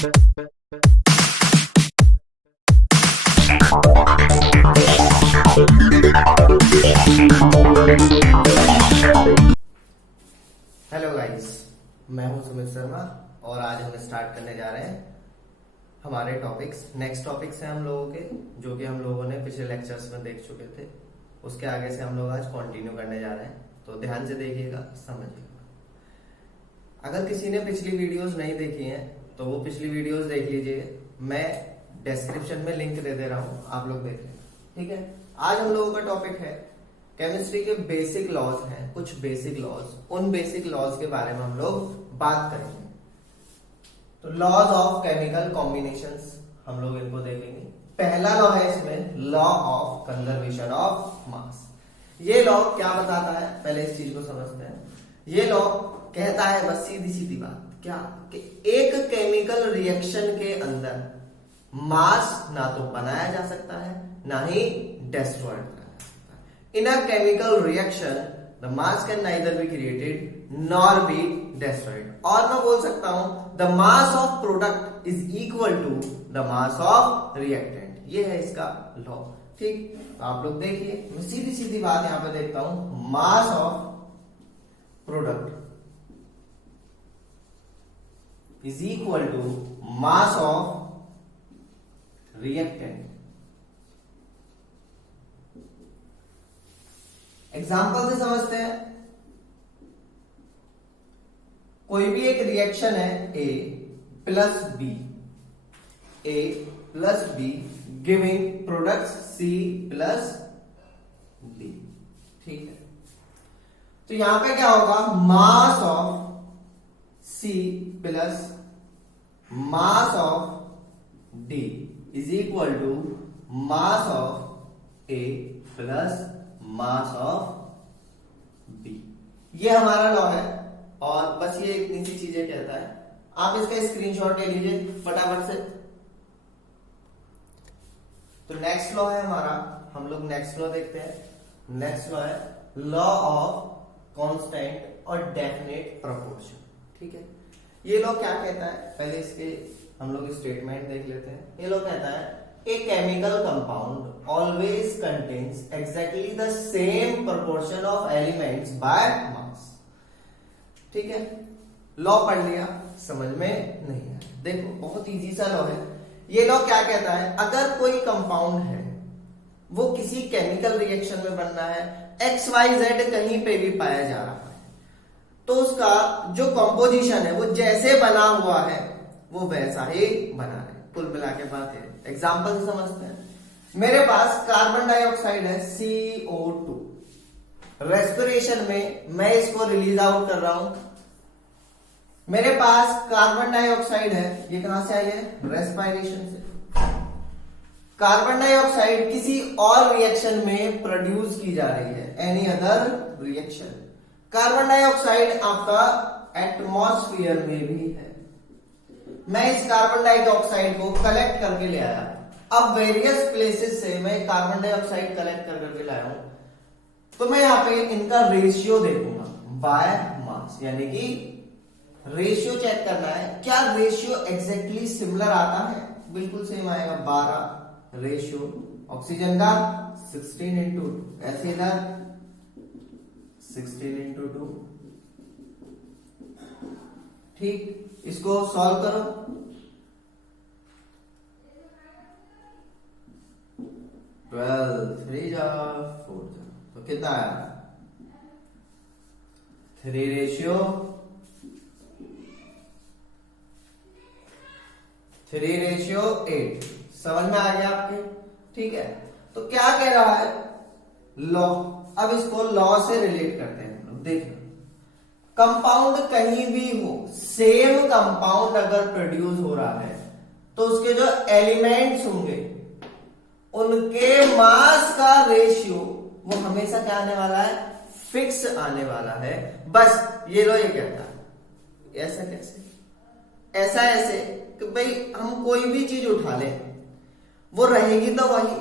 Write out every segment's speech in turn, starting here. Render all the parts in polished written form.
Hello guys, मैं हूं सुमित शर्मा और आज हम स्टार्ट करने जा रहे हैं हमारे टॉपिक्स। नेक्स्ट टॉपिक्स हैं हम लोगों के, जो कि हम लोगों ने पिछले लेक्चर्स में देख चुके थे। उसके आगे से हम लोग आज कंटिन्यू करने जा रहे हैं, तो ध्यान से देखिएगा, समझिएगा। अगर किसी ने पिछली वीडियोस नहीं देखी हैं तो वो पिछली वीडियोस देख लीजिए। मैं डिस्क्रिप्शन में लिंक दे दे रहा हूं, आप लोग देख लें, ठीक है। आज हम लोगों का टॉपिक है केमिस्ट्री के बेसिक लॉज हैं, कुछ बेसिक लॉज। उन बेसिक लॉज के बारे में हम लोग बात करेंगे। तो लॉज ऑफ केमिकल कॉम्बिनेशंस हम लोग इनको देखेंगे। पहला लॉ है इसमें law of conservation of mass. ये लॉ क्या बताता है, पहले इस चीज को समझते हैं। ये लॉ कहता है बस सीधी सीधी बात, क्या कि एक केमिकल रिएक्शन के अंदर मास ना तो बनाया जा सकता है ना ही डिस्ट्रॉय किया जा सकता है। In a chemical reaction the mass can neither be created nor be destroyed. और मैं बोल सकता हूं the mass of product is equal to the mass of reactant. ये है इसका लॉ, ठीक। तो आप लोग देखिए, मैं सीधी सीधी बात यहां पे देखता हूं, mass of product is equal to mass of reactant। Example से समझते हैं। कोई भी एक रिएक्शन है A plus B, A plus B giving product C plus B, ठीक है। तो यहां पे क्या होगा, mass of C plus mass of D is equal to mass of A plus mass of B। ये हमारा लॉ है और बस ये इतनी सी चीजें कहता है। आप इसका स्क्रीनशॉट ले लीजिए फटाफट से। तो नेक्स्ट लॉ है हमारा, हम लोग नेक्स्ट लॉ देखते हैं। नेक्स्ट लॉ है लॉ ऑफ कांस्टेंट और डेफिनेट प्रोपोर्शन, ठीक है। ये लॉ क्या कहता है, पहले इसके हम लोग स्टेटमेंट देख लेते हैं। ये लॉ कहता है a chemical compound always contains exactly the same proportion of elements by mass, ठीक है। लॉ पढ़ लिया, समझ में नहीं है, देखो बहुत इजी सा लॉ है। ये लॉ क्या कहता है, अगर कोई कंपाउंड है वो किसी केमिकल रिएक्शन में बनना है, XYZ कहीं पे भी पाया जा रहा है, तो उसका जो कंपोजिशन है वो जैसे बना हुआ है वो वैसा ही बना है। कुल मिला के बात है। एग्जाम्पल से समझते हैं। मेरे पास कार्बन डाइऑक्साइड है CO2, रेस्पिरेशन में मैं इसको रिलीज आउट कर रहा हूं। मेरे पास कार्बन डाइऑक्साइड है, ये कहां से आई है, रेस्पिरेशन से। कार्बन डाइऑक्साइड किसी और रिएक्शन में प्रोड्यूस की जा रही है, any other reaction. Carbon dioxide आपका एटमॉस्फेयर में भी है। मैं इस कार्बन डाइऑक्साइड को कलेक्ट करके ले आया। अब वेरियस प्लेसेस से मैं कार्बन डाइऑक्साइड कलेक्ट करके लाया हूं, तो मैं यहां पे इनका रेशियो देखूंगा बाय मास, यानी कि रेशियो चेक करना है, क्या रेशियो एग्जैक्टली सिमिलर आता है। बिल्कुल सेम आएगा, 12 रेशियो ऑक्सीजन का 16:2, ऐसे इधर 16:2, ठीक। इसको सॉल्व करो, 12 3 जा 4 जा, तो कितना आया, 3 रेशियो 8। समझ में आ गया आपके, ठीक है। तो क्या कह रहा है लॉ, अब इसको लॉ से रिलेट करते हैं हम लोग। देखिए, कंपाउंड कहीं भी हो, सेम कंपाउंड अगर प्रोड्यूस हो रहा है तो उसके जो एलिमेंट्स होंगे उनके मास का रेशियो वो हमेशा क्या आने वाला है, फिक्स आने वाला है। बस ये लो, ये कहता है ऐसा कैसे, ऐसा ऐसे कि भाई हम कोई भी चीज उठा लें वो रहेगी तो वही,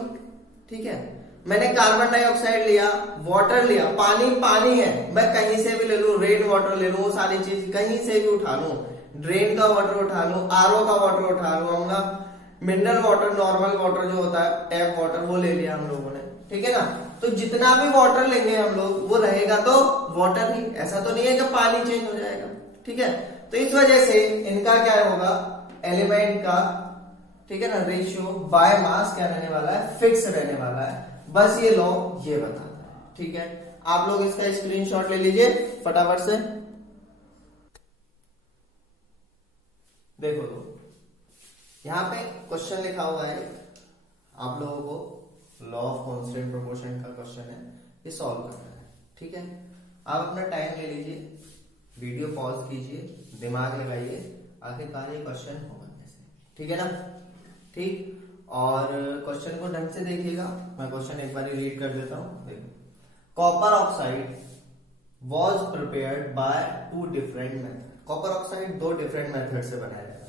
ठीक है। मैंने कार्बन डाइऑक्साइड लिया, वाटर लिया, पानी पानी है, मैं कहीं से भी ले लूं, रेन वाटर ले लूं, वो सारी चीज कहीं से भी उठा लूं, ड्रेन का वाटर उठा लूं, आरओ का वाटर उठा लूं, हमने मिनरल वाटर, नॉर्मल वाटर जो होता है टैप वाटर, वो ले लिया हम लोगों ने, ठीक है ना। तो जितना भी वाटर लेंगे हम लोग वो रहेगा तो वाटर ही, ऐसा तो नहीं है कि पानी चेंज हो जाएगा, ठीक है। तो इस वजह से इनका क्या होगा, एलिमेंट का, ठीक है ना, रेशियो बाय मास क्या रहने वाला है, फिक्स रहने वाला है। बस ये लॉ ये बताता है, ठीक है। आप लोग इसका स्क्रीनशॉट ले लीजिए फटाफट से। देखो तो यहां पे क्वेश्चन लिखा हुआ है, आप लोगों को लॉ ऑफ कांस्टेंट प्रोपोर्शन का क्वेश्चन है, ये सॉल्व करना है, ठीक है। आप अपना टाइम ले लीजिए, वीडियो पॉज कीजिए, दिमाग लगाइए, आखिरकार ये क्वेश्चन होगा कैसे, ठीक है ना, ठीक। और क्वेश्चन को ढंग से देखिएगा, मैं क्वेश्चन एक बार रीड कर देता हूं। देखो, copper oxide was prepared by 2 different method. Copper oxide 2 different method से बनाया जा रहा है,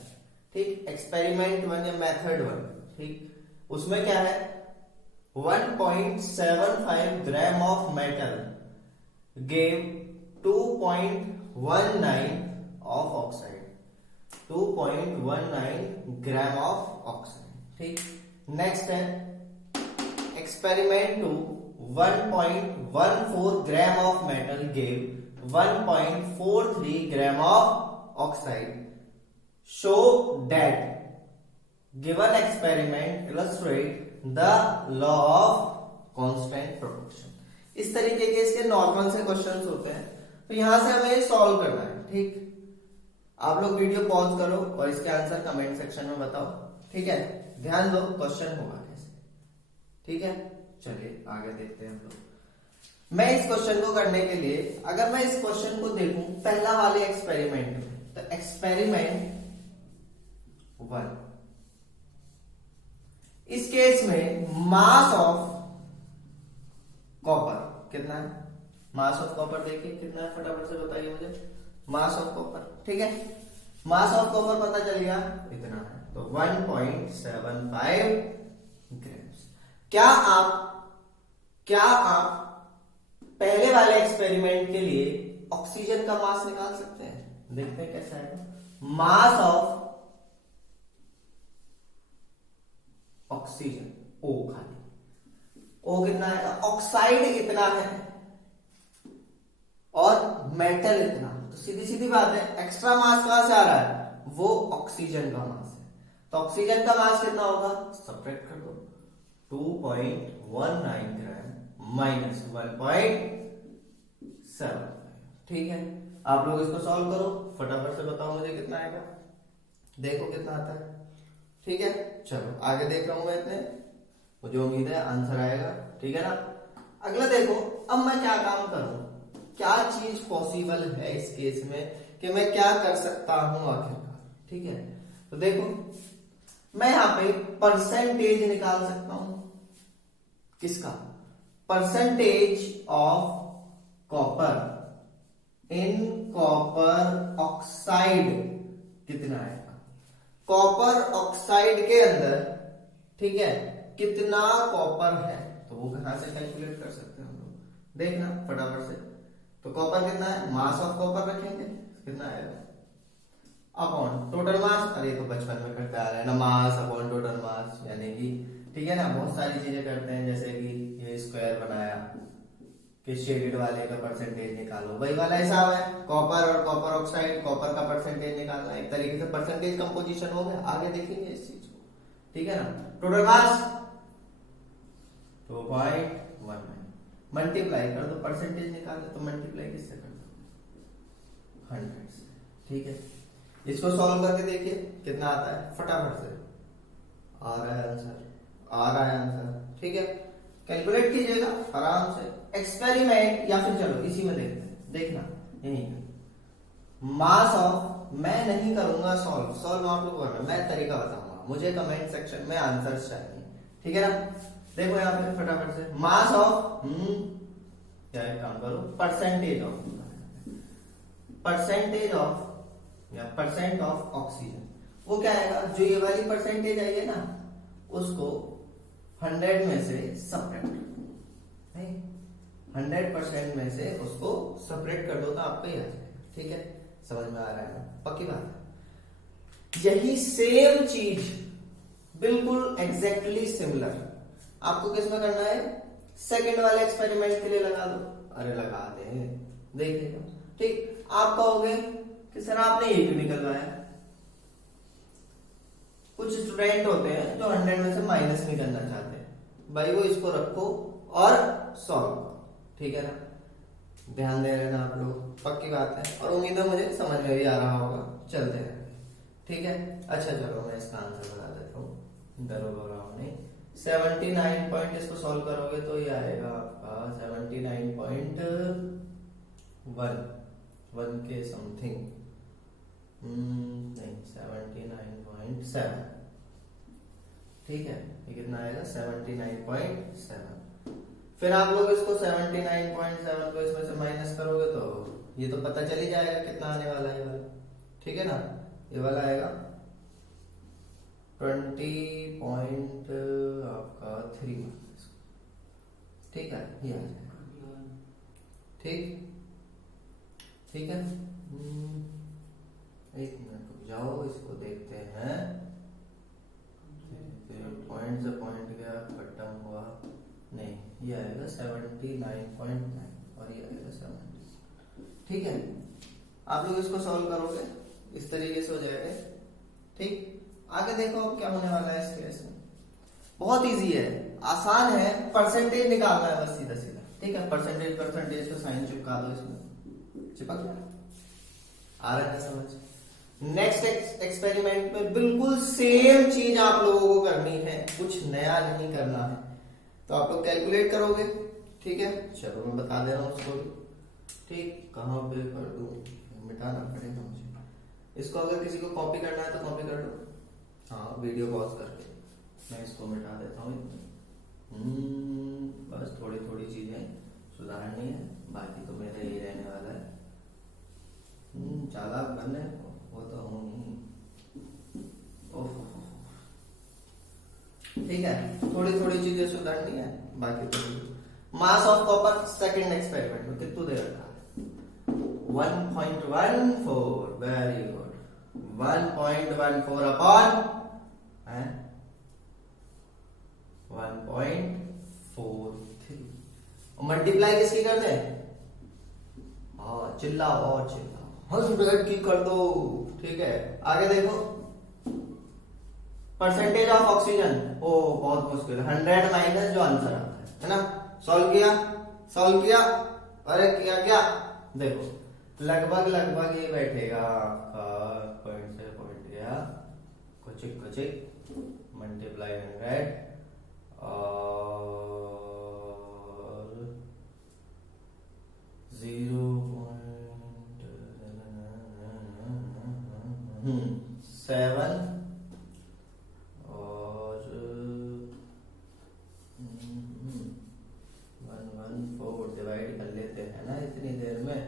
ठीक। एक्सपेरिमेंट 1 या मेथड 1, ठीक। उसमें क्या है, 1.75 gram of metal gave 2.19 of oxide, 2.19 gram of oxide, ठीक। नेक्स्ट है experiment 2, 1.14 gram of metal gave 1.43 gram of oxide. Show that given experiment illustrate the law of constant proportion. इस तरीके के इसके नॉर्मल से क्वेश्चंस होते हैं, तो यहां से हमें सॉल्व करना है, ठीक। आप लोग वीडियो पॉज करो और इसके आंसर कमेंट सेक्शन में बताओ, ठीक है। ध्यान दो क्वेश्चन होगा कैसे, ठीक है। चलिए आगे देखते हैं हम लोग। मैं इस क्वेश्चन को करने के लिए, अगर मैं इस क्वेश्चन को देखूं पहला वाले एक्सपेरिमेंट में, तो एक्सपेरिमेंट 1, इस केस में मास ऑफ कॉपर कितना है, मास ऑफ कॉपर देखिए कितना है, फटाफट से बताइए मुझे। मास ऑफ कॉपर, ठीक है, मास ऑफ कॉपर पता चल गया इतना है, तो 1.75 ग्राम्स। क्या आप पहले वाले एक्सपेरिमेंट के लिए ऑक्सीजन का मास निकाल सकते हैं? देखते हैं कैसा है। मास ऑफ ऑक्सीजन, ओ खाली, ओ कितना है, ऑक्साइड इतना है और मेटल इतना, तो सीधी सीधी बात है, एक्स्ट्रा मास कहां से आ रहा है, वो ऑक्सीजन का मास है। तो ऑक्सीजन का मास कितना होगा, सब्ट्रैक्ट कर दो, 2.19 ग्राम माइनस 1.7, ठीक है। आप लोग इसको सॉल्व करो, फटाफट से बताओ मुझे कितना आएगा, देखो कितना आता है, ठीक है। चलो आगे देख रहा हूं मैं, इतने मुझे उम्मीद है आंसर आएगा, ठीक है ना। अगला देखो, अब मैं क्या काम करूं, क्या चीज पॉसिबल है इस केस में कि मैं क्या कर सकता हूं आखिरकार, ठीक है। तो देखो मैं यहां पे परसेंटेज निकाल सकता हूं, किसका, percentage of copper in copper oxide कितना आएगा, कॉपर ऑक्साइड के अंदर, ठीक है, कितना कॉपर है, तो वो कहां से कैलकुलेट कर सकते हैं हम लोग, देखना फटाफट से। तो कॉपर कितना है, मास ऑफ कॉपर रखेंगे, कितना आएगा, अपॉन टोटल मास, अरे तो बचपन में करते आ रहे हैं ना, मास अपॉन टोटल मास, यानी कि, ठीक है ना, बहुत सारी चीजें करते हैं, जैसे कि ये स्क्वायर बनाया कि शेडेड वाले का परसेंटेज निकालो, वही वाला हिसाब है, कॉपर और कॉपर ऑक्साइड, कॉपर का परसेंटेज निकालना, एक तरीके से परसेंटेज कंपोजिशन हो गया। आगे देखेंगे इस चीज को, ठीक है ना। टोटल मास 2.19, मल्टीप्लाई कर दो, परसेंटेज निकालना तो मल्टीप्लाई किससे कर दो, 100 से, ठीक है। इसको सॉल्व करके देखिए कितना आता है, फटाफट से आ रहा है आंसर, ठीक है। कैलकुलेट कीजिएगा आराम से, एक्सपेरिमेंट, या फिर चलो इसी में देखते हैं, देखना यही मास ऑफ, मैं नहीं करूंगा सॉल्व आप लोग करना, मैं तरीका बताऊंगा, मुझे कमेंट सेक्शन में आंसर्स चाहिए, ठीक है ना। देखो यहाँ पे फटाफट से, मास ऑफ, क्या एक काम करो, परसेंटेज ऑफ या परसेंट ऑफ ऑक्सीजन, वो क्या आएगा, जो ये वाली परसेंटेज आई है ना, उसको 100 में से सब्ट्रैक्ट, 100% में से उसको सब्ट्रैक्ट कर दो तो आपको ही आ जाएगा, ठीक है। समझ में आ रहा है ना, पक्की बात है। यही सेम चीज बिल्कुल एग्जैक्टली सिमिलर आपको किसमें करना है, सेकंड वाले एक्सपेरिमेंट के लिए लगा दो। अरे लगा दे, देखिएगा। ठीक, आप कहोगे कि सर आपने ये क्यों निकलवाया। कुछ स्टूडेंट होते हैं जो 100 में से माइनस नहीं करना चाहते, भाई वो इसको रखो और सॉल्व, ठीक है ना। ध्यान दे रहे ना आप लोग, पक्की बात है, और उम्मीद है मुझे समझ में भी आ रहा होगा। चलते हैं, ठीक है। अच्छा चलो मैं इसका आंसर बता देता हूँ, डरो घबराओ नहीं। 79 पॉइंट इसको सॉल्व करोगे तो ये आएगा आपका 79.1 के समथिंग, नहीं 79.7, ठीक है। ये कितना आएगा 79.7। फिर आप लोग इसको 79.7 को इसमें से माइनस करोगे तो ये तो पता चल ही जाएगा कितना आने वाला है ये वाला, ठीक है ना। ये वाला आएगा 20.3, ठीक है, ये आ जाएगा, ठीक, ठीक है। एक मिनट रुक जाओ, इसको देखते हैं। पॉइंट से पॉइंट गया, खत्म हुआ नहीं, ये आएगा 79.9 और ये आएगा 70, ठीक है। आप लोग इसको सॉल्व करोगे इस तरीके से हो जाएगा, ठीक। आगे देखो अब क्या होने वाला है इस केस में, बहुत इजी है, आसान है, परसेंटेज निकालना है बस सीधा सीधा, ठीक है। परसेंटेज का साइन चिपका दो इसमें, चिपक गया, आ रहा है समझ। नेक्स्ट एक्सपेरिमेंट में बिल्कुल सेम चीज आप लोगों को करनी है, कुछ नया नहीं करना है। तो आप लोग कैलकुलेट करोगे, ठीक है। चलो मैं बता दे रहा हूँ उसको, ठीक। कहाँ पे कर दूं, मिटाना पड़ेगा मुझे इसको। अगर किसी को कॉपी करना है तो कॉपी कर लो, हाँ वीडियो पॉज करके मैं इसको मिटा देता हूँ। बस थोड़ी थोड़ी चीजें सुधारनी है, बाकी तो मेरा यही रहने वाला है। ज्यादा करने वो तो हूँ नहीं, ठीक है। थोड़ी थोड़ी चीजें सुधारनी है, बाकी तो। Mass of copper second experiment में कितना दे रखा है, 1.14, वेरी गुड। 1.14 अपॉन 1.43 मल्टीप्लाई किसकी कर दे, हाँ चिल्लाओ और चिल्लाओ, 100 की कर दो, ठीक है। आगे देखो परसेंटेज ऑफ ऑक्सीजन, ओ बहुत मुश्किल है, 100 माइनस जो आंसर आता है ना। सॉल्व किया, अरे किया क्या, देखो लगभग ये बैठेगा आपका, पॉइंट से पॉइंट गया, कुछ मल्टीप्लाई 100 और 0.7 और 114 डिवाइड कर लेते हैं ना इतनी देर में।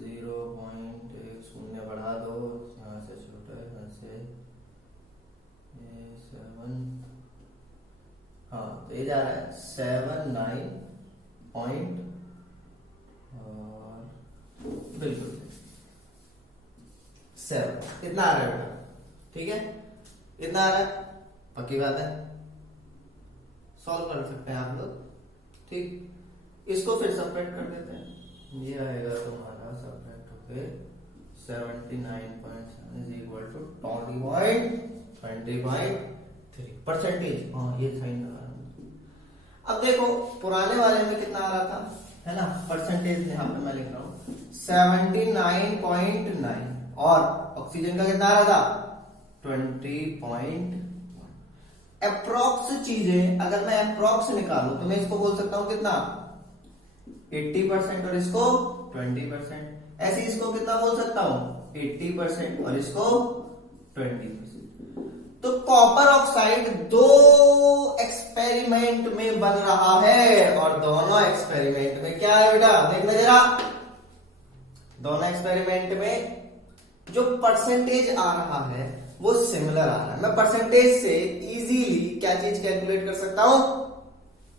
0.1 बढ़ा दो, यहाँ से छोटा है, यहाँ से 7, हाँ तो ये जा रहा है 79 पॉइंट और बिल्कुल 7, इतना आ रहा है बेटा, ठीक है, इतना आ रहा है, पक्की बात है, सॉल्व कर सकते हैं आप लोग, ठीक। इसको फिर सबट्रैक्ट कर देते हैं, ये आएगा तुम्हारा सबट्रैक्ट होके 79.7 इज इक्वल टू 20.3 परसेंटेज, हाँ ये साइन लगा। अब देखो पुराने वाले में कितना आ रहा था, है ना, परसेंटेज यहाँ पे मैं लिख रहा हूँ 79.9 और ऑक्सीजन का कितना आ रहा था 20.1। अप्रॉक्स चीजें अगर मैं अप्रॉक्स निकालू तो मैं इसको बोल सकता हूं कितना 80% और इसको 20%, ऐसे इसको कितना बोल सकता हूं 80% और इसको 20%। तो कॉपर ऑक्साइड 2 एक्सपेरिमेंट में बन रहा है और दोनों एक्सपेरिमेंट में क्या है बेटा, देखना जरा, दोनों एक्सपेरिमेंट में जो परसेंटेज आ रहा है वो सिमिलर आ रहा है। मैं परसेंटेज से इजीली क्या चीज कैलकुलेट कर सकता हूं,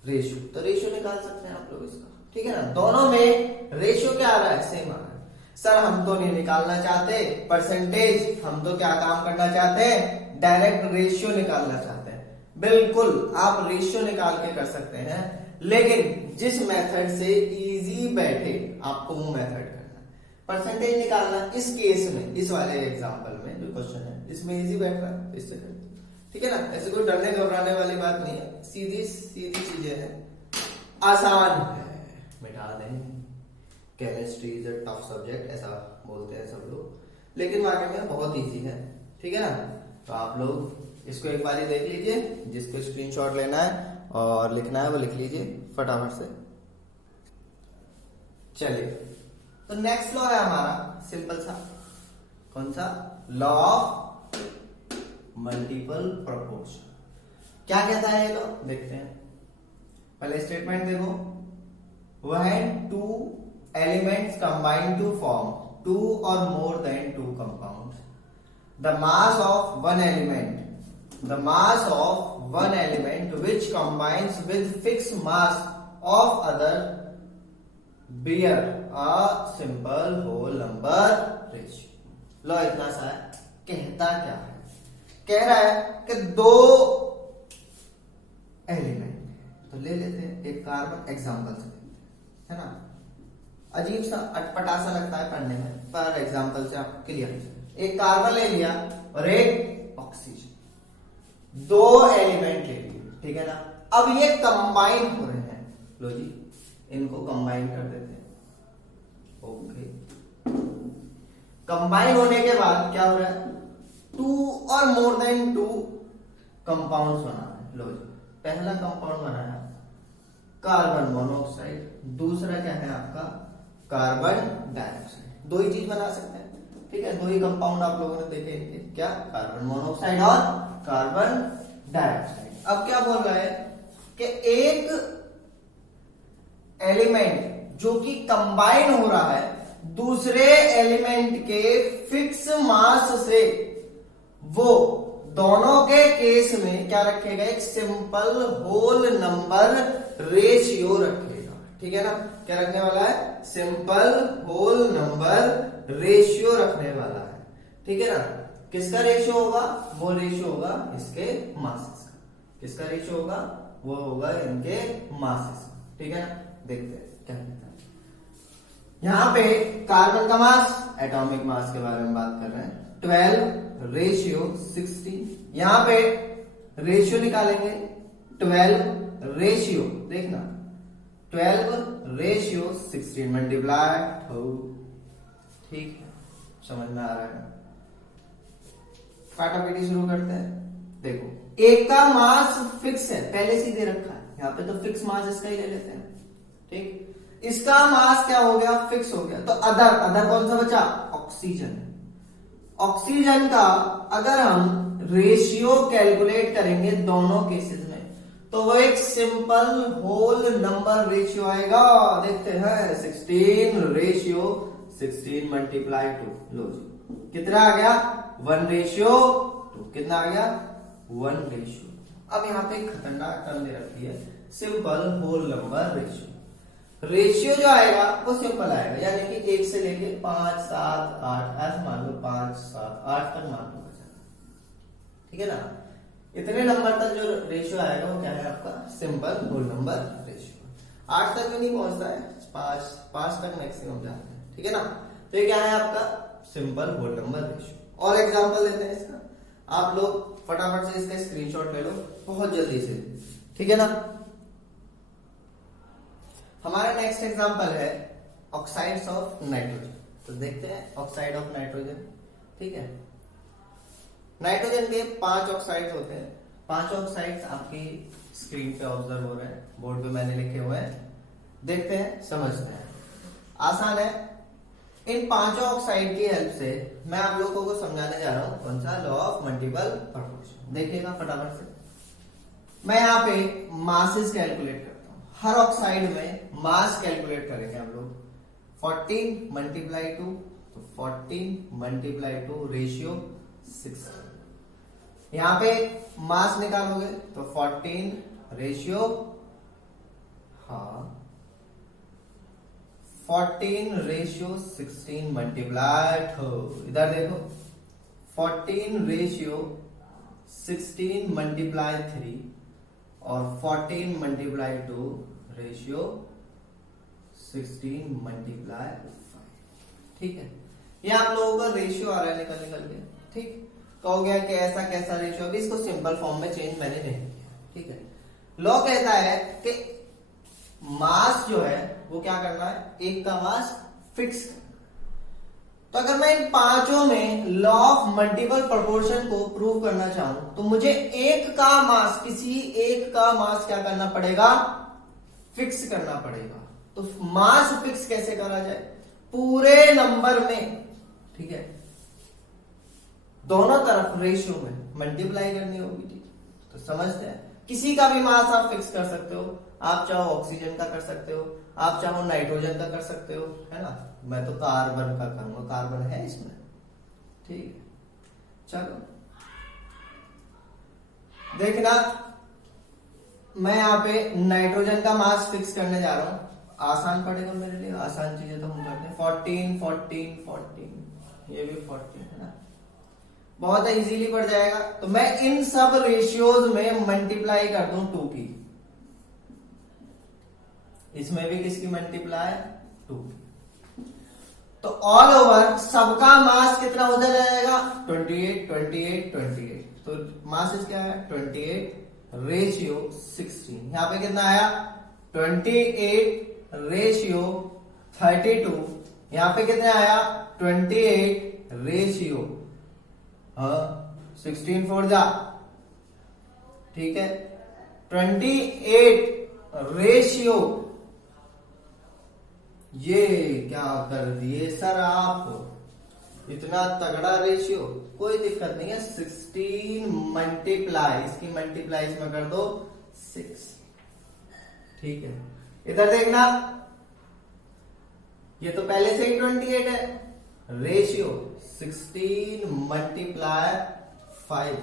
रेशियो, तो रेशियो निकाल सकते हैं आप लोग इसका, ठीक है ना। दोनों में रेशियो क्या आ रहा है, सेम आ रहा है। सर हम तो नहीं निकालना चाहते परसेंटेज, हम तो क्या काम करना चाहते हैं, डायरेक्ट रेशियो निकालना चाहते हैं। बिल्कुल आप रेशियो निकाल के कर सकते हैं, लेकिन जिस मेथड से इजी बैठे आपको वो मेथड करना है। परसेंटेज निकालना इस केस में, इस वाले एग्जांपल में जो क्वेश्चन है इसमें इजी बैठ रहा है, इससे करते, ठीक है ना। ऐसे कोई डरने घबराने वाली बात नहीं है, सीधी सीधी चीजें हैं, आसान है, मिटा दें। Chemistry is a tough subject ऐसा बोलते हैं सब लोग, लेकिन वाकई में बहुत इजी है, ठीक है ना। तो आप लोग इसको एक बार देख लीजिए, जिसको स्क्रीनशॉट लेना है और लिखना है वो लिख लीजिए फटाफट से। चलिए, तो नेक्स्ट लॉ है हमारा सिंपल सा, कौन सा, लॉ ऑफ मल्टीपल प्रोपोर्शन। क्या कहता है ये लॉ, देखते हैं। पहले स्टेटमेंट देखो, when two elements combine to form two or more than two compounds, the mass of one element which combines with fixed mass of other bear a simple whole number ratio। लो इतना सा है, कहता क्या है, कह रहा है कि दो एलिमेंट, तो ले लेते हैं एक कार्बन एग्जांपल से, है ना। अजीब सा अटपटा सा लगता है पढ़ने में, पर एग्जांपल से आप क्लियर। एक कार्बन ले लिया और एक ऑक्सीजन, दो एलिमेंट ले लिए, ठीक है ना। अब ये कंबाइन हो रहे हैं, लो जी इनको कंबाइन कर देते हैं, ओके। कंबाइन होने के बाद क्या हो रहा है, टू और मोर देन टू कंपाउंड्स बना रहे हैं। लो जी, पहला कंपाउंड बनाया कार्बन मोनोऑक्साइड, दूसरा क्या है आपका कार्बन डाइऑक्साइड। दो ही चीज बना सकते हैं, ठीक है, दो ही कंपाउंड आप लोगों ने देखे, क्या, कार्बन मोनोऑक्साइड और कार्बन डाइऑक्साइड। अब क्या बोल रहा है कि एक एलिमेंट जो कि कंबाइन हो रहा है दूसरे एलिमेंट के फिक्स मास से, वो दोनों के केस में क्या रखेगा, एक सिंपल होल नंबर रेशियो रखेगा, ठीक है ना। क्या रखने वाला है, सिंपल होल नंबर रेशियो रखने वाला है, ठीक है ना। किसका रेशियो होगा, वो रेशियो होगा इसके मासेस का। किसका रेशियो होगा, वो होगा इनके मासेस का, ठीक है ना। देखते हैं क्या कहता है। यहां पे कार्बन का मास, एटॉमिक मास के बारे में बात कर रहे हैं, 12 रेशियो 16। यहां पे रेशियो निकालेंगे 12 रेशियो, देखना 12 रेशियो 16 मल्टीप्लाई, ठीक है, समझ में आ रहा है। फटाफट शुरू करते हैं। देखो एक का मास फिक्स है, पहले से दे रखा है, यहां पे तो फिक्स मास इसका ही ले लेते हैं, ठीक। इसका मास क्या हो गया, फिक्स हो गया, तो अदर कौन सा बचा, ऑक्सीजन। ऑक्सीजन का अगर हम रेशियो कैलकुलेट करेंगे दोनों केसेस में, तो वो एक सिंपल होल नंबर रेशियो आएगा। देखते हैं 16 रेशियो 16 मल्टीप्लाई 2, लो जी कितना आ गया, 1 रेशियो 2, कितना आ गया, 1 रेशियो। अब यहाँ पे एक खतरनाक टर्म दे रखी है, simple whole number ratio. Ratio जो आएगा वो सिंपल आएगा, यानी कि 1 से लेके 5 7 8 ऐसे मान लो, 5 7 8 तक मान लो, ठीक है ना। इतने नंबर तक जो रेशियो आएगा वो क्या है आपका, सिंपल होल नंबर रेशियो। 8 तक भी नहीं पहुंचता है, 5 तक मैक्सिमम जाता है, ठीक है ना। तो ये क्या है आपका सिंपल होल नंबर रेशियो। और एग्जांपल लेते हैं इसका, आप लोग फटाफट से इसका स्क्रीनशॉट ले लो बहुत जल्दी से, ठीक है ना। हमारा नेक्स्ट एग्जांपल है ऑक्साइड्स ऑफ नाइट्रोजन। तो देखते हैं ऑक्साइड ऑफ नाइट्रोजन, ठीक है। नाइट्रोजन के 5 ऑक्साइड्स होते हैं, 5 ऑक्साइड्स आपकी स्क्रीन पे ऑब्जर्व हो रहे हैं, बोर्ड पे मैंने लिखे हुए हैं, देखते हैं समझते हैं। आसान है, इन 5 ऑक्साइड की हेल्प से मैं आप लोगों को समझाने जा रहा हूं कौन सा, लॉ ऑफ मल्टीपल प्रोपोर्शन। देखिएगा फटाफट से, मैं यहाँ पे मासेस कैलकुलेट करता हूँ, हर ऑक्साइड में मास कैलकुलेट करेंगे हम लोग। 14 मल्टीप्लाई 2, तो 14 मल्टीप्लाई 2 रेशियो 6। यहां पे मास निकालोगे तो 14 रेशियो 4, 14:16 मल्टीप्लाई 2। इधर देखो 14:16 मल्टीप्लाई 3 और 14 मल्टीप्लाई 2 रेशियो 16 मल्टीप्लाई 5। ठीक है, ये आप लोगों का रेशियो आ रहा है निकल निकल के। ठीक, कहोगे कि ऐसा कैसा रेशियो, अभी इसको सिंपल फॉर्म में चेंज मैंने नहीं किया। ठीक है, लॉ कहता है कि मास जो है वो क्या करना है, एक का मास फिक्स करना। तो अगर मैं इन पांचों में लॉ ऑफ मल्टीपल प्रोपोर्शन को प्रूव करना चाहूं तो मुझे एक का मास, किसी एक का मास क्या करना पड़ेगा, फिक्स करना पड़ेगा। तो मास फिक्स कैसे करा जाए, पूरे नंबर में, ठीक है, दोनों तरफ रेशियो में मल्टीप्लाई करनी होगी। ठीक, तो समझते हैं, किसी का भी मास आप फिक्स कर सकते हो। आप चाहो ऑक्सीजन का कर सकते हो, आप चाहो नाइट्रोजन का कर सकते हो, है ना। मैं तो कार्बन का करूंगा, कार्बन है इसमें। ठीक है, चलो देखना, मैं यहां पे नाइट्रोजन का मास फिक्स करने जा रहा हूं। आसान पड़ेगा मेरे लिए, आसान चीजें तो हम करते हैं। 14 14 14, ये भी 14 है ना, बहुत इजीली पड़ जाएगा। तो मैं इन सब रेशियोज में मल्टीप्लाई कर दूं 2 की, इसमें भी किसकी मल्टीप्लाई 2। तो ऑल ओवर सबका मास कितना होता जाएगा, 28 28 28। तो मास क्या है 28 रेशियो 16। यहां पे कितना आया 28 रेशियो 32। यहां पे कितना आया 28 रेशियो 16 4 जा, ठीक है, 28 रेशियो, ये क्या कर दिए सर आप, इतना तगड़ा रेशियो, कोई दिक्कत नहीं है। 16 मल्टीप्लाई, इसकी मल्टीप्लाई इसमें कर दो 6। ठीक है, इधर देखना, ये तो पहले से ही 28 है, रेशियो 16 मल्टीप्लाई 5।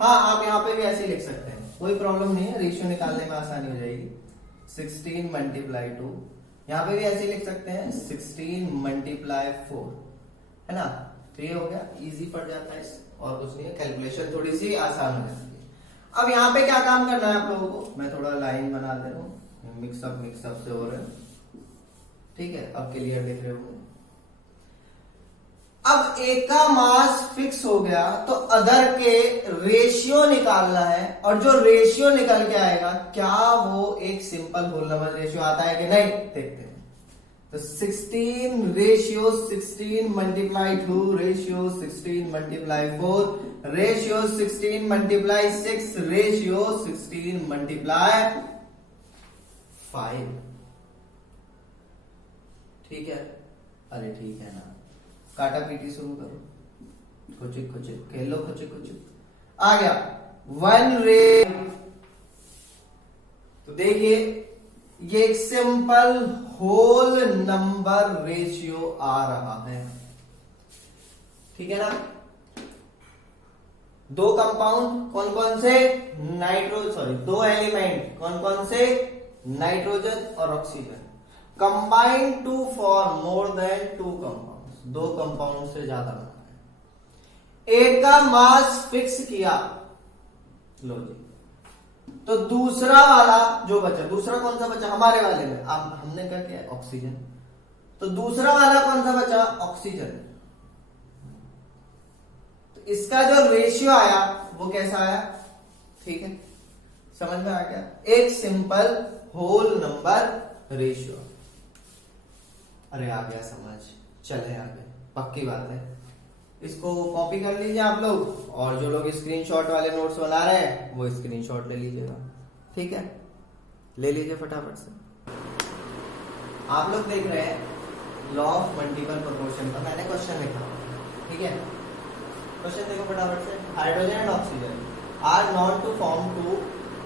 हाँ, आप यहां पे भी ऐसे लिख सकते हैं, कोई प्रॉब्लम नहीं है, रेशियो निकालने में आसानी हो जाएगी। 16 मल्टीप्लाई 2, यहां पे भी ऐसे लिख सकते हैं 16 मल्टीप्लाई 4, है ना। तो ये हो गया, इजी पड़ जाता है, और कुछ नहीं है, कैलकुलेशन थोड़ी सी आसान हो जाती है। अब यहाँ पे क्या काम करना है आप लोगों को, मैं थोड़ा लाइन बना दे रहा हूँ, मिक्सअप से हो रहा है। ठीक है, अब क्लियर दिख रहे होंगे। अब एक का मास फिक्स हो गया तो अदर के रेशियो निकालना है, और जो रेशियो निकल के आएगा क्या वो एक सिंपल होल नंबर रेशियो आता है कि नहीं, देखते हैं। तो 16 ratio 16 multiply 2 ratio 16 multiply 4 ratio 16 multiply 6 ratio 16 multiply 5। ठीक है, अरे ठीक है ना, काटा पीटी शुरू करो, कुचिक कुचिक खेल लो, कुचिक कुचिक आ गया 1 रे। तो देखिए, ये एक सिंपल होल नंबर रेशियो आ रहा है। ठीक है ना, दो कंपाउंड कौन कौन से, दो एलिमेंट कौन कौन से, नाइट्रोजन और oxygen, combined to form more than 2 compound, 2 compound से ज्यादा बना है। एक का मास फिक्स किया, लो जी, तो दूसरा वाला जो बचा, दूसरा कौन सा बचा हमारे वाले में, अब हमने क्या किया, ऑक्सीजन, तो दूसरा वाला कौन सा बचा, ऑक्सीजन। तो इसका जो रेशियो आया वो कैसा आया, ठीक है, समझ में आ गया, एक सिंपल होल नंबर रेशियो। अरे आ गया समझ, चले आगे, पक्की बात है। इसको कॉपी कर लीजिए आप लोग, और जो लोग स्क्रीनशॉट वाले नोट्स बना रहे हैं वो स्क्रीनशॉट ले लीजिएगा। ठीक है, ले लीजिए फटाफट से। आप लोग देख रहे हैं लॉ ऑफ मल्टीपल प्रोपोर्शन का मैंने क्वेश्चन लिखा, ठीक है। क्वेश्चन देखो फटाफट से। Hydrogen and oxygen are not to form 2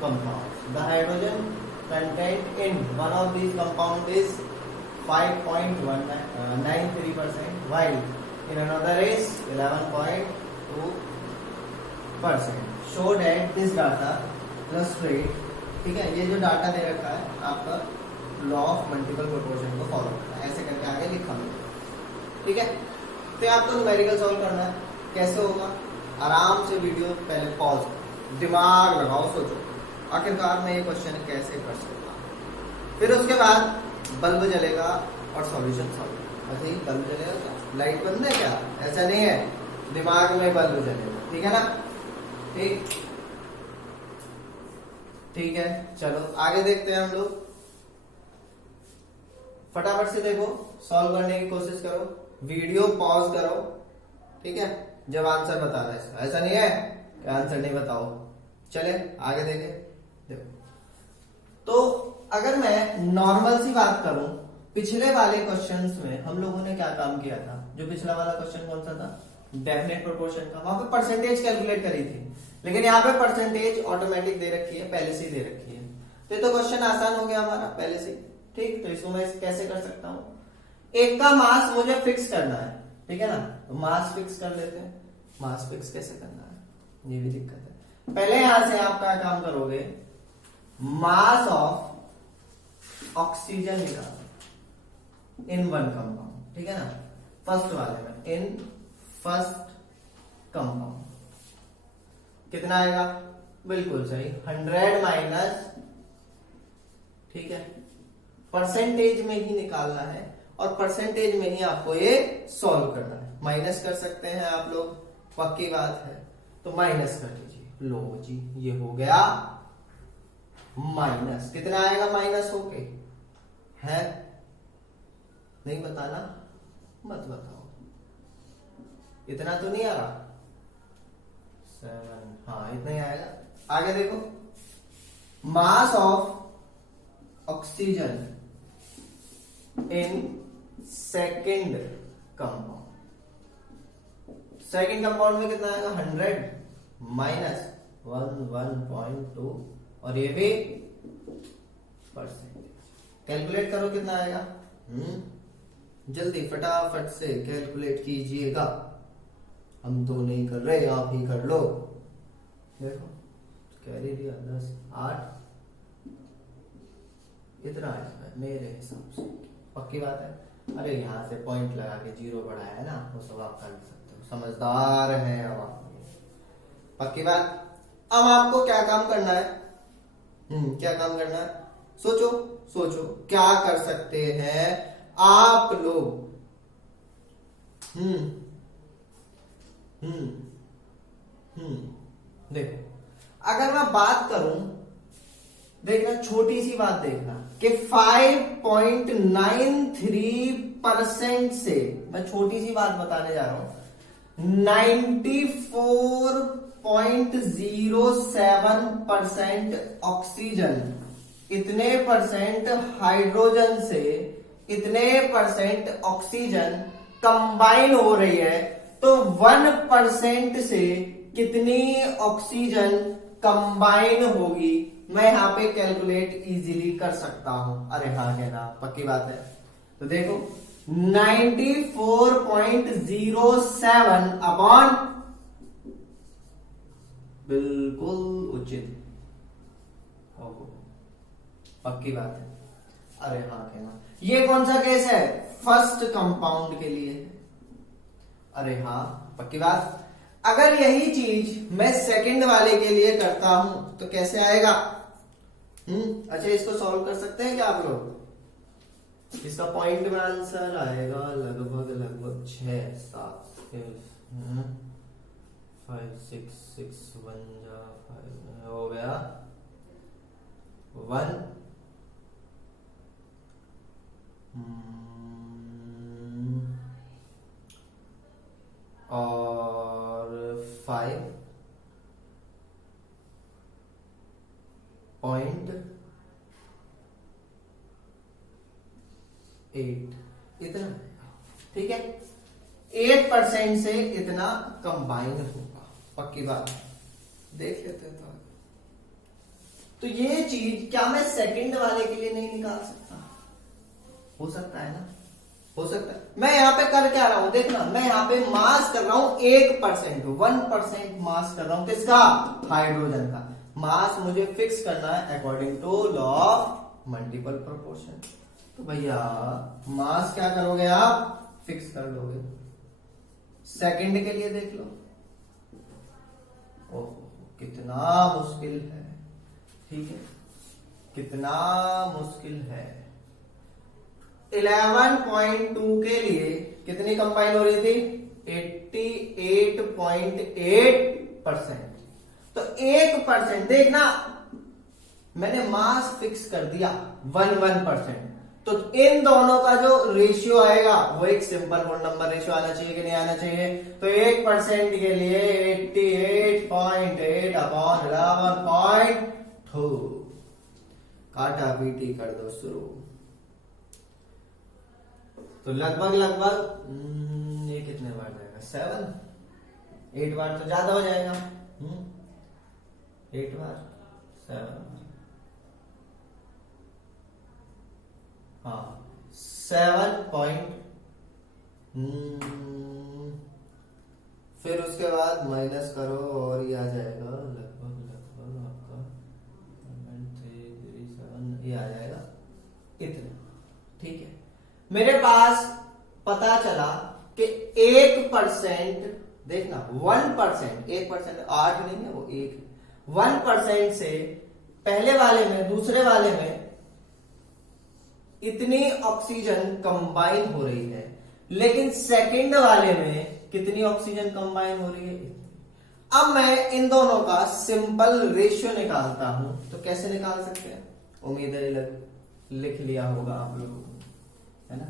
compounds. The hydrogen content in one of these compound is 5.93%, while in another is 11.2%. Show that this data illustrate, ठीक है, ये जो डाटा दे रखा है आपका लॉ ऑफ मल्टीपल प्रोपोर्शन को follow करना है, ऐसे करके आगे लिखा हुआ। ठीक है, तो आपको न्यूमेरिकल सॉल्व करना है। कैसे होगा? आराम से वीडियो पहले पॉज, दिमाग लगाओ, सोचो आखिरकार मैं ये क्वेश्चन कैसे कर सकता हूँ। फिर उसके बाद बल्ब जलेगा और सॉल्यूशन सॉल्व। ऐसे ही बल्ब जलेगा क्या? लाइट बंद है क्या? ऐसा नहीं है, दिमाग में बल्ब जलेगा। ठीक है ना? ठीक है, चलो आगे देखते हैं हम लोग। फटाफट से देखो, सॉल्व करने की कोशिश करो, वीडियो पॉज करो। ठीक है, जब आंसर बता रहा है इसका, ऐसा नहीं है कि आंसर नहीं बताओ। चले आगे देखें। देखो, तो अगर मैं नॉर्मल सी बात करूं, पिछले वाले क्वेश्चंस में हम लोगों ने क्या काम किया था? जो पिछला वाला क्वेश्चन कौन सा था? डेफिनेट प्रोपोर्शन का। वहां पे परसेंटेज कैलकुलेट करी थी, लेकिन यहाँ पे परसेंटेज ऑटोमेटिक दे रखी है, पहले से ही दे रखी है। तो ये तो क्वेश्चन आसान हो गया हमारा पहले से। ठीक, तो इसको मैं कैसे कर सकता हूं? एक का मास मुझे फिक्स करना है, ठीक है ना? तो मास फिक्स कर लेते हैं। मास फिक्स कैसे करना है, ये भी दिक्कत है। पहले यहां से आप क्या काम करोगे? मास ऑफ ऑक्सीजन निकालो इन वन कंपाउंड। ठीक है ना? फर्स्ट वाले में, इन फर्स्ट कंपाउंड कितना आएगा? बिल्कुल सही, 100 माइनस। ठीक है, परसेंटेज में ही निकालना है और परसेंटेज में ही आपको ये सॉल्व करना है। माइनस कर सकते हैं आप लोग, पक्की बात है, तो माइनस कर दीजिए। लो जी, ये हो गया माइनस। कितना आएगा माइनस होके? है नहीं बताना, मत बताओ। इतना तो नहीं आ रहा? 7, हाँ इतना ही आएगा। आगे देखो, mass of oxygen in second compound. Second compound में कितना आएगा? 100 माइनस 1.2 और ये भी परसेंटेज। कैलकुलेट करो कितना आएगा। जल्दी फटाफट से कैलकुलेट कीजिएगा, हम तो नहीं कर रहे, आप ही कर लो। देखो कैरी दिया 10, 8 इतना आएगा मेरे हिसाब से, पक्की बात है। अरे यहाँ से पॉइंट लगा के 0 बढ़ाया है ना, वो सब आप कर सकते हो, समझदार है अब आप। पक्की बात। अब आपको क्या काम करना है? क्या काम करना है? सोचो सोचो, क्या कर सकते हैं आप लोग? देखो, अगर मैं बात करूं, देखना छोटी सी बात देखना कि 5.93% से, मैं छोटी सी बात बताने जा रहा हूं, 94.07% ऑक्सीजन, इतने परसेंट हाइड्रोजन से इतने परसेंट ऑक्सीजन कंबाइन हो रही है, तो 1% से कितनी ऑक्सीजन कंबाइन होगी, मैं यहां पे कैलकुलेट इजीली कर सकता हूं। अरे हाँ है ना, पक्की बात है। तो देखो 94.07 अपॉन, बिल्कुल उचित, पक्की बात है। अरे हाँ कहना, ये कौन सा केस है? फर्स्ट कंपाउंड के लिए। अरे हाँ, पक्की बात। अगर यही चीज मैं सेकंड वाले के लिए करता हूं तो कैसे आएगा? अच्छा, इसको सॉल्व कर सकते हैं क्या आप लोग? इसका पॉइंट में आंसर आएगा लगभग 6, 7, 5, 6, 1 हो गया 1 और 5.8 इतना। ठीक है, 8% से इतना कंबाइन होगा, पक्की बात। देख लेते हैं तो ये चीज क्या मैं सेकंड वाले के लिए नहीं निकाल सकता? हो सकता है ना, हो सकता है। मैं यहां पे कर क्या रहा हूं? देखना, मैं यहां पे मास कर रहा हूं 1% मास कर रहा हूं, किसका? हाइड्रोजन का। मास मुझे फिक्स करना है according to law of multiple proportion. तो भैया मास क्या करोगे आप, फिक्स कर लोगे। सेकंड के लिए देख लो, ओह कितना मुश्किल है, ठीक है, कितना मुश्किल है। 11.2 के लिए कितनी कंबाइन हो रही थी, 88.8%। तो 1% देखना, मैंने मास फिक्स कर दिया 1%, तो इन दोनों का जो रेशियो आएगा वो एक सिंपल होल नंबर रेशियो आना चाहिए कि नहीं आना चाहिए। तो 1% के लिए 88.8 अपॉन 11.2, काटा पीटी कर दो शुरू। तो लगभग ये कितने बार जाएगा, 8 बार तो ज्यादा हो जाएगा। 8 बार 7, हाँ 7 पॉइंट, फिर उसके बाद माइनस करो और ये आ जाएगा लगभग आपका 337, ये आ जाएगा इतना, ठीक है। मेरे पास पता चला कि 1%, देखना 1%, 1% 8 नहीं है वो 1% से पहले वाले में दूसरे वाले में इतनी ऑक्सीजन कंबाइन हो रही है, लेकिन सेकंड वाले में कितनी ऑक्सीजन कंबाइन हो रही है, अब मैं इन दोनों का सिंपल रेशियो निकालता हूं। तो कैसे निकाल सकते हैं, उम्मीद है लिख लिया होगा आप लोगों को, है ना,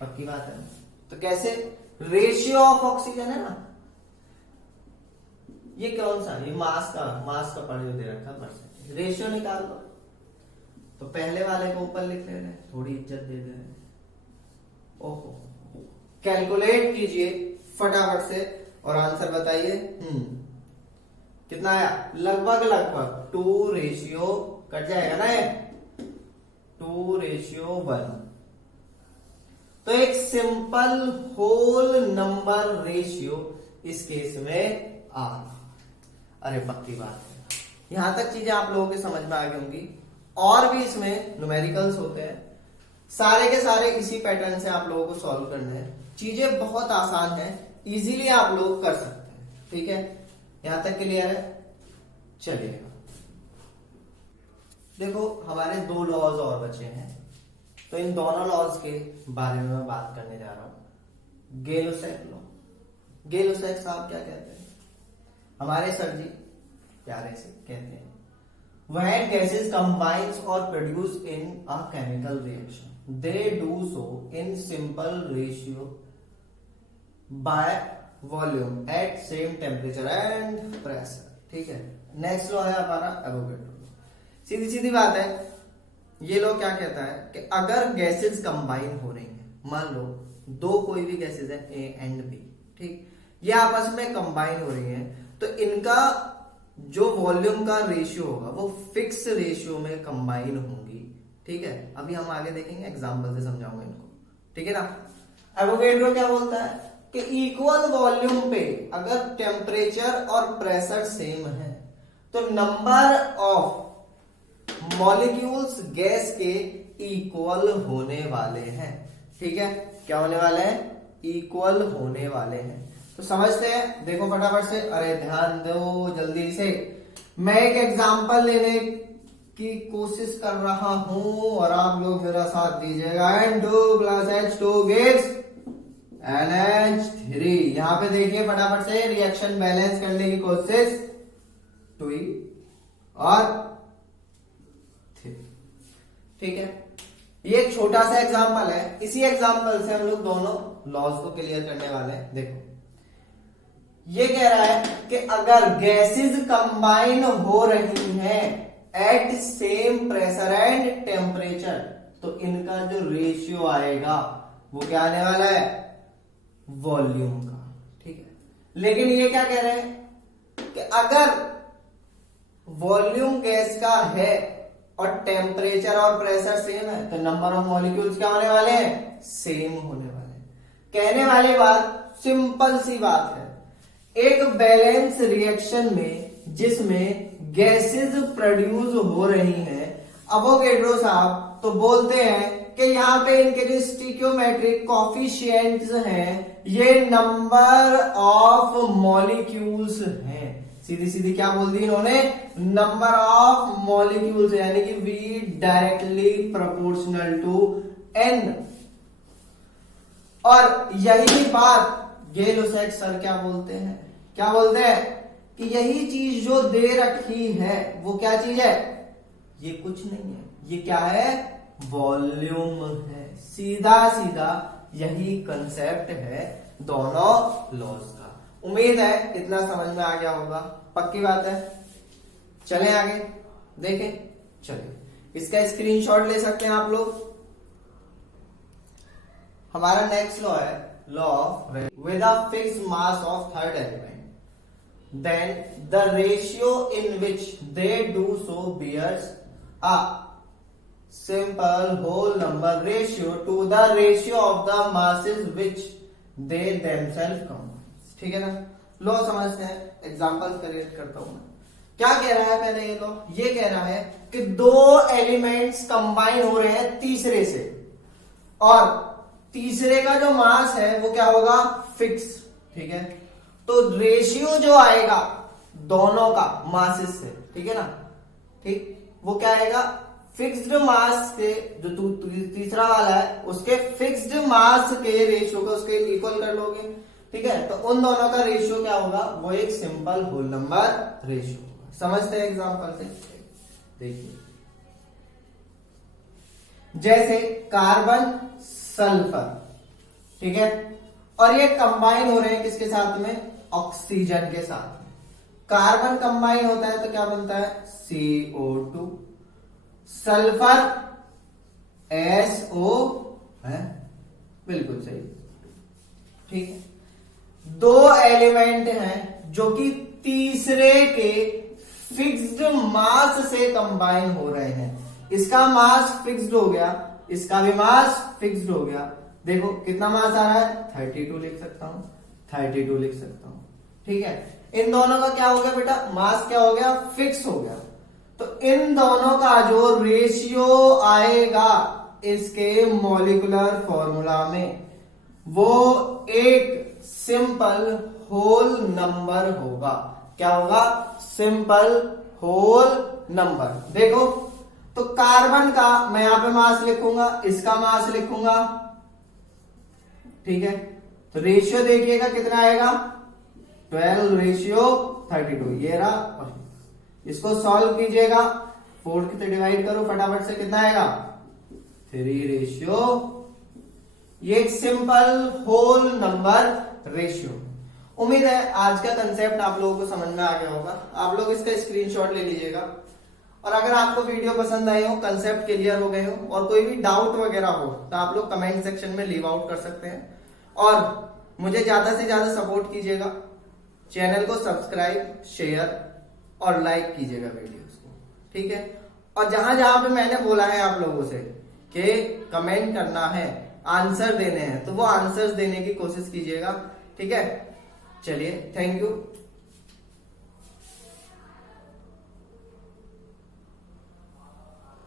पक्की बात है। तो कैसे, रेशियो ऑफ ऑक्सीजन है ना, ये कौन सा, ये मास का पढ़ जो दे रखा परसेंटेज, रेशियो निकाल दो। तो पहले वाले को ऊपर लिख ले रहे, थोड़ी इज्जत दे दे रहे। ओहो, कैलकुलेट कीजिए फटाफट से और आंसर बताइए। कितना आया, लगभग 2 कट जाएगा ना ये, 2:1। तो एक सिंपल होल नंबर रेशियो इस केस में आ, अरे पक्की बात है। यहां तक चीजें आप लोगों के समझ में आ गई होंगी। और भी इसमें न्यूमेरिकल्स होते हैं, सारे के सारे इसी पैटर्न से आप लोगों को सॉल्व करने हैं। चीजें बहुत आसान है, इजीली आप लोग कर सकते हैं, ठीक है। यहां तक क्लियर है, चलिए देखो हमारे 2 लॉज और बचे हैं, तो इन दोनों लॉज के बारे में मैं बात करने जा रहा हूं। गेलो-सैक लॉ, गेलो-सैक साहब क्या कहते हैं, हमारे सर जी प्यारे से कहते हैं, when gases combines or produce in a chemical reaction they do so in simple ratio by volume at same temperature and pressure, ठीक है। नेक्स्ट लॉ है हमारा एवोगैड्रो लॉ। सीधी सीधी बात है, ये लॉ क्या कहता है कि अगर गैसेस कंबाइन हो रही हैं, मान लो 2 कोई भी गैसेस है ए एंड बी, ठीक, ये आपस में कंबाइन हो रही हैं, तो इनका जो वॉल्यूम का रेशियो होगा वो फिक्स रेशियो में कंबाइन होंगी, ठीक है। अभी हम आगे देखेंगे, एग्जांपल से समझाऊंगा इनको, ठीक है ना। एवोगैड्रो क्या बोलता है कि इक्वल वॉल्यूम पे अगर टेम्परेचर और प्रेशर सेम है तो नंबर ऑफ मॉलिक्यूल्स गैस के इक्वल होने वाले हैं, ठीक है। क्या होने वाले हैं, इक्वल होने वाले हैं। तो समझते हैं, देखो फटाफट से, अरे ध्यान दो जल्दी से। मैं एक एग्जांपल लेने की कोशिश कर रहा हूं और आप लोग मेरा साथ दीजिएगा। N2 + H2 gives NH3। यहां पे देखिए फटाफट से, रिएक्शन बैलेंस करने की कोशिश 2 और 3, ठीक है। ये एक छोटा सा एग्जांपल है, इसी एग्जांपल से हम लोग दोनों लॉज को क्लियर करने वाले हैं। देखो ये कह रहा है कि अगर गैसेस कंबाइन हो रही हैं at same pressure and temperature, तो इनका जो रेशियो आएगा वो क्या आने वाला है, वॉल्यूम का, ठीक है। लेकिन ये क्या कह रहे हैं कि अगर वॉल्यूम गैस का है और टेम्परेचर और प्रेशर सेम है तो नंबर ऑफ मॉलिक्यूल्स क्या होने वाले हैं, सेम होने वाले हैं। कहने वाली बात सिंपल सी बात है, एक बैलेंस रिएक्शन में जिसमें गैसेस प्रोड्यूस हो रही हैं, अवोगैड्रो साहब तो बोलते हैं कि यहाँ पे इनके जो स्टिक्योमेट्रिक कॉफिशिएंट्स हैं ये नंबर ऑफ मॉलिक्यूल्स हैं। सीधी सीधी क्या बोल दी इन्होंने, नंबर ऑफ मॉलिक्यूल्स, यानी कि V directly proportional to N। और यही बात गै-लुसैक सर क्या बोलते हैं, क्या बोलते हैं कि यही चीज जो दे रखी है वो क्या चीज है, ये कुछ नहीं है, ये क्या है, वॉल्यूम है। सीधा सीधा यही कंसेप्ट है दोनों लॉज का। उम्मीद है इतना समझ में आ गया होगा, पक्की बात है। चलें आगे देखें, चलिए इसका स्क्रीनशॉट ले सकते हैं आप लोग। हमारा नेक्स्ट लॉ है law of with a fixed mass of third element then the ratio in which they do so bears a simple whole number ratio to the ratio of the masses which they themselves combine. ठीक है ना, law समझते हैं, example create करता हूं मैं। क्या कह रहा है पहले ये लॉ, ये कह रहा है कि दो एलिमेंट्स कंबाइन हो रहे हैं तीसरे से, और तीसरे का जो मास है वो क्या होगा, फिक्स। ठीक है, तो रेशियो जो आएगा दोनों का मासेस से, ठीक है ना, ठीक, वो क्या आएगा, फिक्स्ड मास के जो तीसरा वाला है उसके फिक्स्ड मास के रेशियो को उसके इक्वल कर लोगे। ठीक है, तो उन दोनों का रेशियो क्या होगा, वो एक सिंपल होल नंबर रेशियो होगा। समझते हैं एग्जांपल से, देखिए जैसे कार्बन सल्फर, ठीक है, और ये कंबाइन हो रहे हैं किसके साथ में, ऑक्सीजन के साथ में। कार्बन कंबाइन होता है तो क्या बनता है, CO2, सल्फर SO है, बिल्कुल सही। ठीक है, दो एलिमेंट हैं जो कि तीसरे के फिक्स्ड मास से कंबाइन हो रहे हैं। इसका मास फिक्स्ड हो गया, इसका भी मास फिक्स्ड हो गया। देखो कितना मास आ रहा है, 32 लिख सकता हूं, 32 लिख सकता हूं। ठीक है, इन दोनों का क्या हो गया बेटा, मास क्या हो गया, फिक्स हो गया। तो इन दोनों का जो रेशियो आएगा इसके मॉलिक्यूलर फॉर्मूला में, वो एक सिंपल होल नंबर होगा। क्या होगा, सिंपल होल नंबर। देखो तो कार्बन का मैं यहां पे मास लिखूंगा, इसका मास लिखूंगा, ठीक है, तो रेशियो देखिएगा कितना आएगा, 12:32, ये रहा। और इसको सॉल्व कीजिएगा, 4 से डिवाइड करो फटाफट से, कितना आएगा, 3:, ये एक सिंपल होल नंबर रेशियो। उम्मीद है आज का कंसेप्ट आप लोगों को समझ में आ गया होगा। आप लोग इसका स्क्रीनशॉट ले लीजिएगा, और अगर आपको वीडियो पसंद आई हो, कंसेप्ट क्लियर हो गए हो, और कोई भी डाउट वगैरह हो तो आप लोग कमेंट सेक्शन में लीव आउट कर सकते हैं। और मुझे ज्यादा से ज्यादा सपोर्ट कीजिएगा, चैनल को सब्सक्राइब, शेयर और लाइक कीजिएगा वीडियोस को। ठीक है, और जहां जहां पे मैंने बोला है आप लोगों से कि कमेंट करना है, आंसर देने हैं, तो वो आंसर्स देने की कोशिश कीजिएगा। ठीक है, चलिए, थैंक यू।